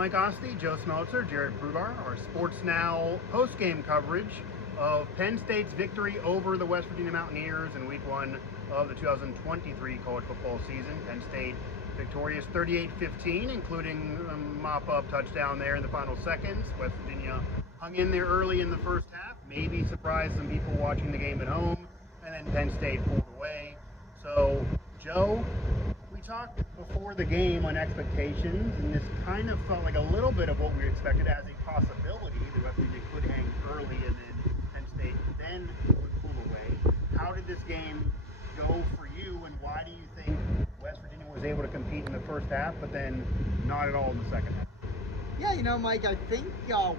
Mike Osti, Joe Smeltzer, Jared Prugar, our Sports Now post-game coverage of Penn State's victory over the West Virginia Mountaineers in week 1 of the 2023 college football season. Penn State victorious 38-15, including a mop-up touchdown there in the final seconds. West Virginia hung in there early in the first half, maybe surprised some people watching the game at home, and then Penn State pulled away. So, Joe, we talked before the game on expectations, and this kind of felt like a little bit of what we expected as a possibility. The West Virginia could hang early, and then Penn State then would pull away. How did this game go for you, and why do you think West Virginia was able to compete in the first half, but then not at all in the second half? Yeah, Mike, I think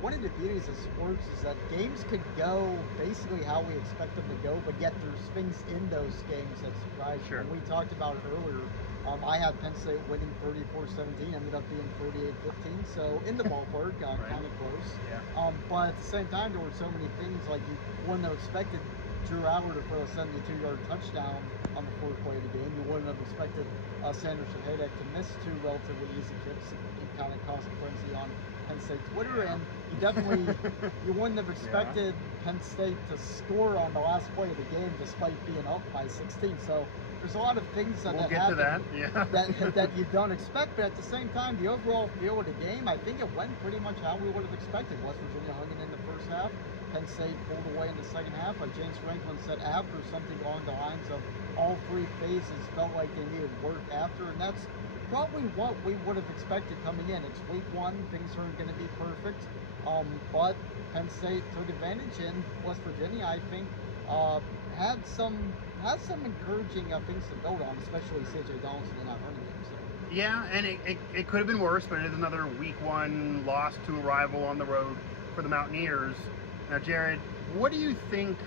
one of the beauties of sports is that games could go basically how we expect them to go, but yet there's things in those games that surprise you. Sure. We talked about it earlier. I had Penn State winning 34-17, ended up being 48-15, so in the ballpark, Right. kind of close. Yeah. But at the same time, there were so many things, like you wouldn't have expected Drew Aller to throw a 72-yard touchdown on the fourth play of the game. You wouldn't have expected Sanders Shahedek to miss 2 relatively easy kicks. It kind of caused a frenzy on Penn State Twitter, and you definitely you wouldn't have expected Penn State to score on the last play of the game despite being up by 16. So there's a lot of things that happen that you don't expect, but at the same time, the overall feel of the game, I think it went pretty much how we would have expected. West Virginia hung in the first half. Penn State pulled away in the second half. James Franklin said after something along the lines of all 3 phases felt like they needed work after, and that's probably what we would have expected coming in. It's week 1, things aren't going to be perfect, but Penn State took advantage, and West Virginia, I think, has some encouraging things to build on, especially C.J. Donaldson in that running game. So. Yeah, and it could have been worse, but it is another week 1 loss to a rival on the road for the Mountaineers. Now, Jared, what do you think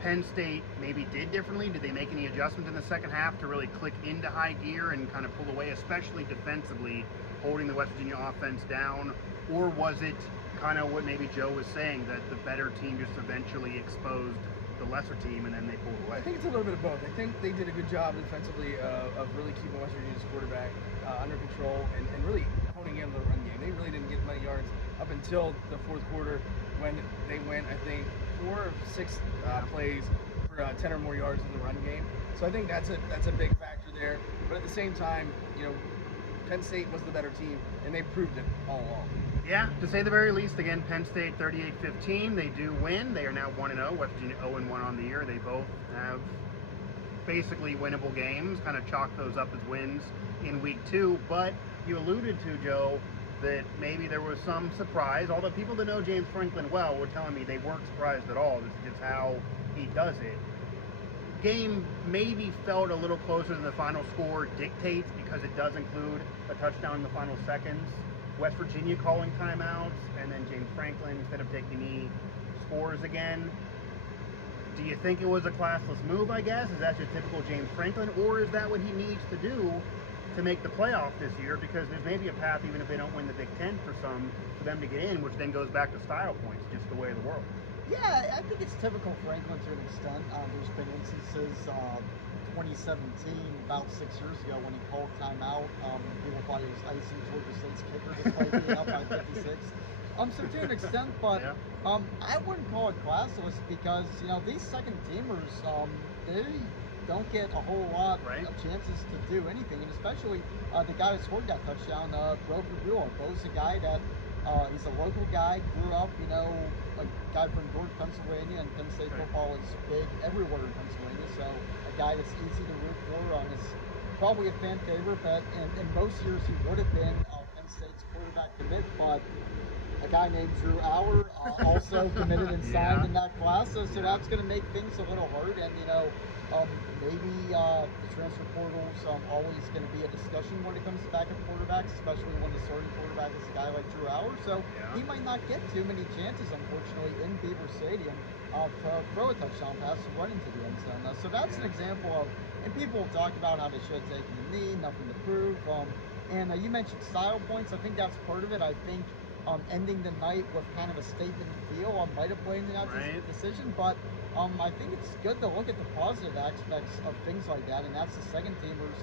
Penn State maybe did differently? Did they make any adjustments in the second half to really click into high gear and kind of pull away, especially defensively, holding the West Virginia offense down? Or was it kind of what maybe Joe was saying, that the better team just eventually exposed the lesser team and then they pulled away? I think it's a little bit of both. I think they did a good job defensively of really keeping West Virginia's quarterback under control and really honing in the run game. They really didn't get many yards up until the fourth quarter when they went, I think, 4 or 6 plays for 10 or more yards in the run game. So I think that's a big factor there. But at the same time, Penn State was the better team, and they proved it all along. Yeah, to say the very least. Again, Penn State 38-15. They do win. They are now 1-0. West Virginia 0-1 on the year. They both have basically winnable games. Kind of chalk those up as wins in week 2. But you alluded to, Joe, that maybe there was some surprise. Although people that know James Franklin well were telling me they weren't surprised at all. This is just how he does it. Game maybe felt a little closer than the final score dictates, because it does include a touchdown in the final seconds. West Virginia calling timeouts, and then James Franklin, instead of taking the knee, scores again. Do you think it was a classless move, I guess? Is that your typical James Franklin? Or is that what he needs to do to make the playoff this year? Because there's maybe a path, even if they don't win the Big Ten, for them to get in, which then goes back to style points, just the way of the world. Yeah, I think it's typical Franklin to an extent. There's been instances, 2017, about 6 years ago, when he called timeout. People thought he was icing Georgia State's kicker despite being up by 56. So to an extent, but I wouldn't call it classless, because these second teamers, they don't get a whole lot of chances to do anything, and especially the guy that scored that touchdown, Roper Bueller. Bo's a guy that he's a local guy, grew up, a guy from George, Pennsylvania, and Penn State football is big everywhere in Pennsylvania, so a guy that's easy to root for, is probably a fan favorite, but in most years he would have been Penn State's quarterback commit, but a guy named Drew Aller also committed and signed in that class, so that's going to make things a little hard, and maybe the transfer portal's always going to be a discussion when it comes to backup quarterbacks, especially when the starting quarterback is a guy like Drew Aller. So he might not get too many chances, unfortunately, in Beaver Stadium to throw a touchdown pass to run into the end zone. So that's an example of, and people have talked about how they should have taken the knee, nothing to prove. And you mentioned style points. I think that's part of it. I think ending the night with kind of a statement feel might have played in that decision, but I think it's good to look at the positive aspects of things like that, and that's the second teamers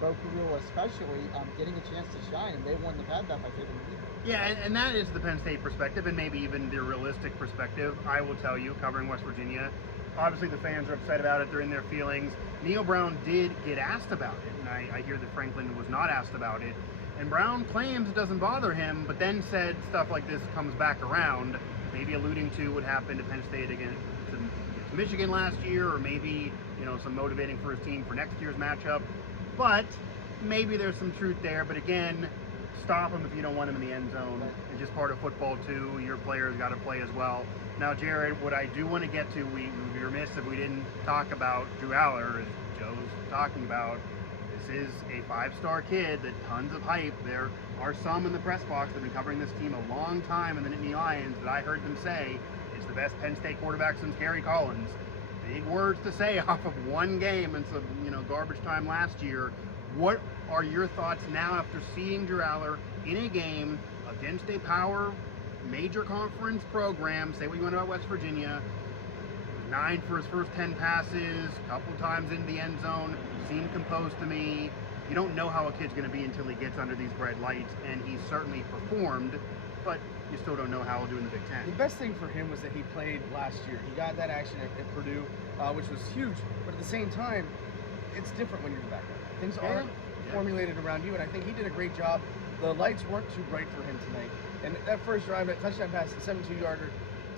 Boku especially, getting a chance to shine, and they wouldn't have had that by taking the Beaver. Yeah, and that is the Penn State perspective, and maybe even the realistic perspective. I will tell you, covering West Virginia, obviously the fans are upset about it. They're in their feelings. Neil Brown did get asked about it, and I hear that Franklin was not asked about it. And Brown claims it doesn't bother him, but then said stuff like this comes back around, maybe alluding to what happened to Penn State against Michigan last year, or maybe, you know, some motivating for his team for next year's matchup. But maybe there's some truth there. But again, stop him if you don't want him in the end zone. It's just part of football too. Your players got to play as well. Now, Jared, what I do want to get to, we would be remiss if we didn't talk about Drew Aller, as Joe's talking about. This is a five-star kid that tons of hype. There are some in the press box that have been covering this team a long time in the Nittany Lions that I heard them say is the best Penn State quarterback since Gary Collins. Big words to say off of one game and some, you know, garbage time last year. What are your thoughts now after seeing Drew Aller in a game against a power major conference program? Say what you want about West Virginia. 9 for his first 10 passes, a couple times in the end zone, seemed composed to me. You don't know how a kid's going to be until he gets under these bright lights, and he certainly performed, but you still don't know how he'll do in the Big Ten. The best thing for him was that he played last year. He got that action at Purdue, which was huge, but at the same time, it's different when you're the backup. Things aren't formulated around you, and I think he did a great job. The lights weren't too bright for him tonight, and that first drive, that touchdown pass, the 72-yarder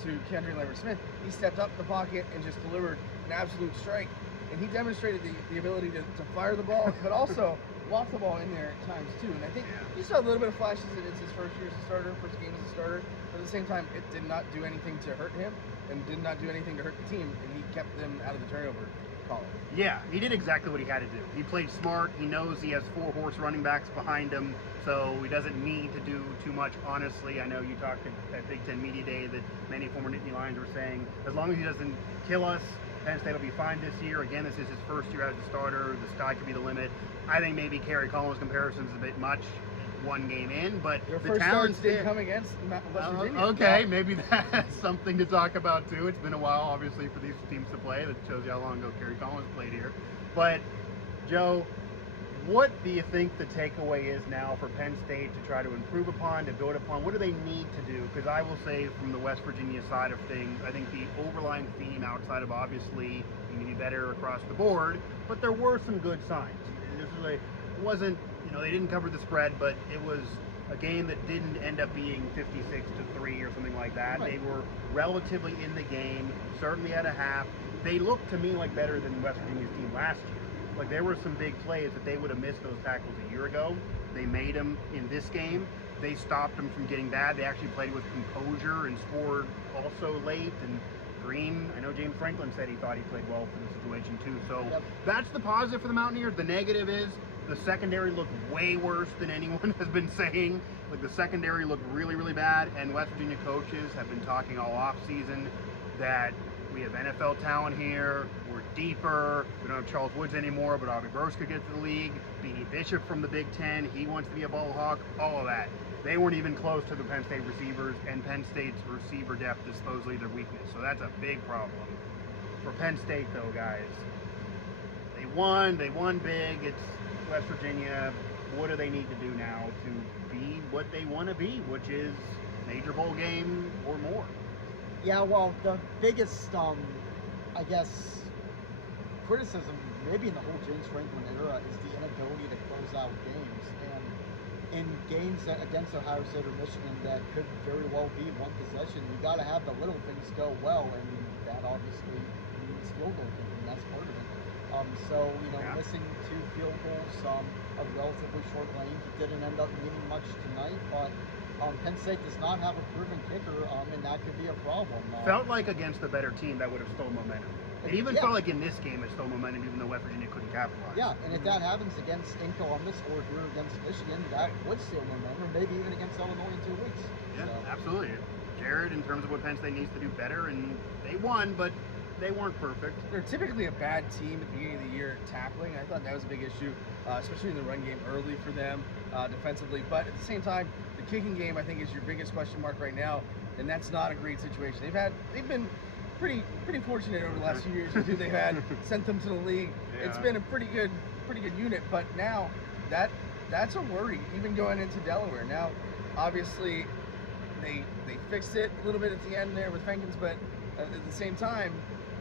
to Kendrick Lambert-Smith, he stepped up the pocket and just delivered an absolute strike. And he demonstrated the ability to fire the ball, but also walk the ball in there at times too. And I think you saw a little bit of flashes that it's his first year as a starter, first game as a starter, but at the same time, it did not do anything to hurt him and did not do anything to hurt the team, and he kept them out of the turnover column. Yeah, he did exactly what he had to do. He played smart. He knows he has 4 horse running backs behind him, so he doesn't need to do too much, honestly. I know you talked at Big Ten Media Day that many former Nittany Lions were saying, as long as he doesn't kill us, Penn State will be fine this year. Again, this is his first year as a starter. The sky could be the limit. I think maybe Kerry Collins' comparison is a bit much one game in, but your the first talent's starts did there. come against West Virginia. Okay, maybe that's something to talk about too. It's been a while, obviously, for these teams to play. That shows you how long ago Kerry Collins played here. But, Joe, what do you think the takeaway is now for Penn State to try to improve upon, to build upon? What do they need to do? Because I will say, from the West Virginia side of things, I think the overlying theme, outside of obviously you need to be better across the board, but there were some good signs. It wasn't, you know, they didn't cover the spread, but it was a game that didn't end up being 56-3 or something like that. Right. They were relatively in the game, certainly at a half. They looked to me like better than West Virginia's team last year. Like, there were some big plays that they would have missed those tackles a year ago. They made them in this game. They stopped them from getting bad. They actually played with composure and scored also late. And Green, I know James Franklin said he thought he played well for the situation too. So that's the positive for the Mountaineers. The negative is the secondary looked way worse than anyone has been saying. Like, the secondary looked really, really bad. And West Virginia coaches have been talking all off season that we have NFL talent here, we're deeper, we don't have Charles Woods anymore, but Aubrey Burks could get to the league, Beanie Bishop from the Big Ten, he wants to be a ball hawk, all of that. They weren't even close to the Penn State receivers, and Penn State's receiver depth is supposedly their weakness, so that's a big problem. For Penn State though, guys, they won big, it's West Virginia. What do they need to do now to be what they want to be, which is major bowl game or more? Yeah, well, the biggest, I guess, criticism, maybe in the whole James Franklin era, is the inability to close out games. And in games against Ohio State or Michigan that could very well be one possession, you got to have the little things go well, and that obviously means field goal kicking. That's part of it. So, you know, missing 2 field goals, a relatively short range, it didn't end up meaning much tonight, but Penn State does not have a proven kicker, and that could be a problem. Felt like against a better team that would have stolen momentum. It even felt like in this game it stole momentum, even though West Virginia couldn't capitalize. Yeah, and if that happens against in Columbus or here against Michigan, that would steal momentum, maybe even against Illinois in 2 weeks. Yeah, absolutely. Jared, in terms of what Penn State needs to do better, and they won, but they weren't perfect. They're typically a bad team at the beginning of the year tackling. I thought that was a big issue, especially in the run game early for them defensively. But at the same time, the kicking game, I think, is your biggest question mark right now, and that's not a great situation. They've been pretty fortunate over the last few years with who they've had sent them to the league. Yeah. It's been a pretty good pretty good unit, but now that's a worry, even going into Delaware. Now, obviously, they fixed it a little bit at the end there with Fenkins, but at the same time,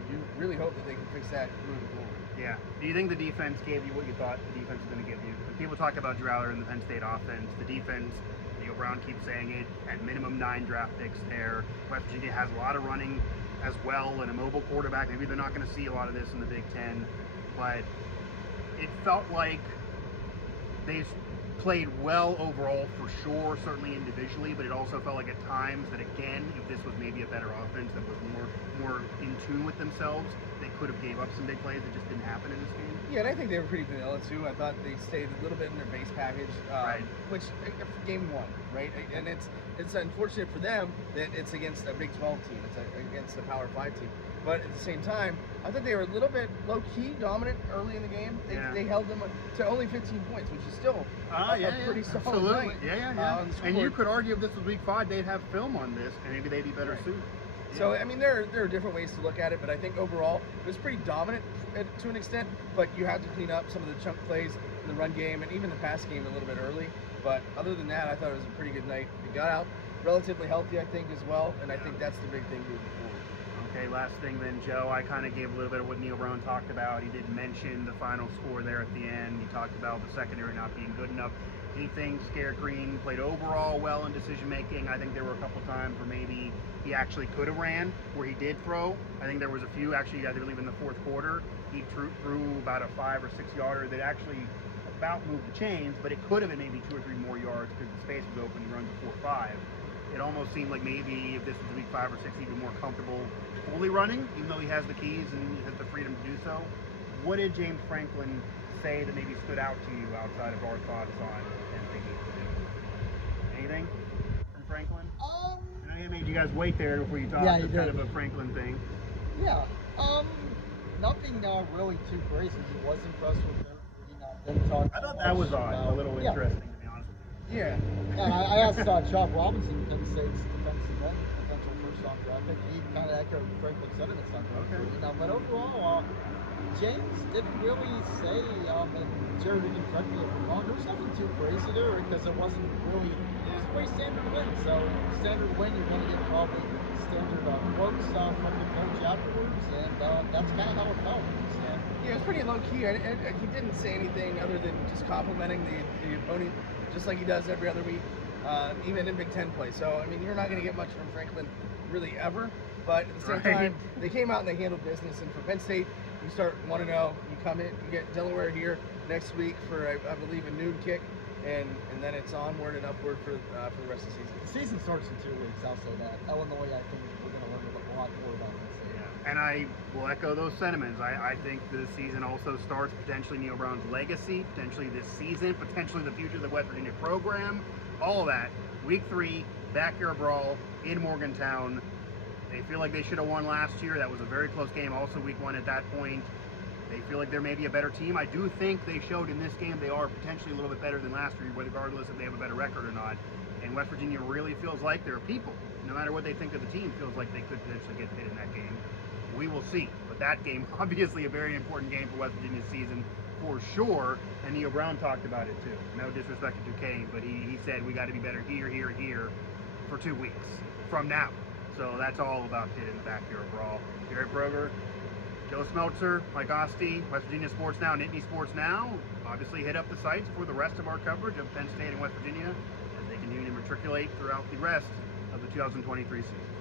you really hope that they can fix that moving forward. Yeah. Do you think the defense gave you what you thought the defense was going to give you? When people talk about Drowler and the Penn State offense, the defense, Neil Brown keeps saying it, at minimum 9 draft picks there. West Virginia has a lot of running as well and a mobile quarterback. Maybe they're not going to see a lot of this in the Big Ten, but it felt like they played well overall for sure, certainly individually, but it also felt like at times that, again, if this was maybe a better offense that was more in tune with themselves, they could have gave up some big plays that just didn't happen in this game. Yeah, and I think they were pretty vanilla too. I thought they stayed a little bit in their base package, Right. which game 1, right? And it's unfortunate for them that it's against a Big 12 team. It's against a Power 5 team. But at the same time, I thought they were a little bit low-key dominant early in the game. They held them to only 15 points, which is still a pretty solid absolutely. night. Yeah. And you could argue if this was week 5, they'd have film on this, and maybe they'd be better suited. So, I mean, there are different ways to look at it, but I think overall it was pretty dominant to an extent, but you had to clean up some of the chunk plays in the run game and even the pass game a little bit early. But other than that, I thought it was a pretty good night. They got out relatively healthy, I think, as well, and I think that's the big thing moving forward. Okay, last thing then, Joe. I kind of gave a little bit of what Neil Brown talked about. He did mention the final score there at the end. He talked about the secondary not being good enough. Anything Scarrett Green played overall well in decision making. I think there were a couple times where maybe he actually could have ran, where he did throw. I think there was a few, actually, I believe in the fourth quarter, he threw about a 5 or 6 yarder that actually about moved the chains, but it could have been maybe 2 or 3 more yards because the space was open. He runs a 4.5. It almost seemed like maybe if this was week 5 or 6, he'd be more comfortable fully running, even though he has the keys and has the freedom to do so. What did James Franklin say that maybe stood out to you outside of our thoughts on and thinking to do? Anything from Franklin? I know I made you guys wait there before you talked. Yeah, you it's did. kind of a Franklin thing. Yeah. Nothing really too crazy. He was impressed with them talking. I thought that was odd, a little interesting, to be honest with you. Yeah. And I asked Chalk Robinson, Penn State's defensive end, potential first-round draft pick. He kind of echoed Franklin's sentiments on that. But overall, James didn't really say, and Jared, you can correct me if I'm wrong, there was nothing too crazy there because it wasn't really, it was a pretty standard win. So, standard win, you're going to get probably standard quotes from the coach afterwards, and that's kind of how it felt. Yeah, it was pretty low-key. He didn't say anything other than just complimenting the opponent, just like he does every other week, even in Big Ten play. So, I mean, you're not going to get much from Franklin really ever, but at the same time, they came out and they handled business. And for Penn State, you start 1-0, you come in, you get Delaware here next week for, I believe, a noon kick, and then it's onward and upward for the rest of the season. The season starts in 2 weeks, I'll say that. Illinois, I think we're going to learn a lot more about this. And I will echo those sentiments. I think this season also starts potentially Neil Brown's legacy, potentially this season, potentially the future of the West Virginia program, all of that. Week 3, backyard brawl in Morgantown. They feel like they should have won last year. That was a very close game, also week 1 at that point. They feel like they're maybe a better team. I do think they showed in this game they are potentially a little bit better than last year, regardless if they have a better record or not. And West Virginia really feels like they're people. No matter what they think of the team, feels like they could potentially get hit in that game. We will see. But that game, obviously a very important game for West Virginia's season for sure. And Neil Brown talked about it too. No disrespect to Duquesne, but he said we got to be better here, here, here for 2 weeks from now. So that's all about Pitt in the backyard brawl. Garrett Broger, Joe Smeltzer, Mike Oste, West Virginia Sports Now, Nittany Sports Now. Obviously hit up the sites for the rest of our coverage of Penn State and West Virginia as they continue to matriculate throughout the rest of the 2023 season.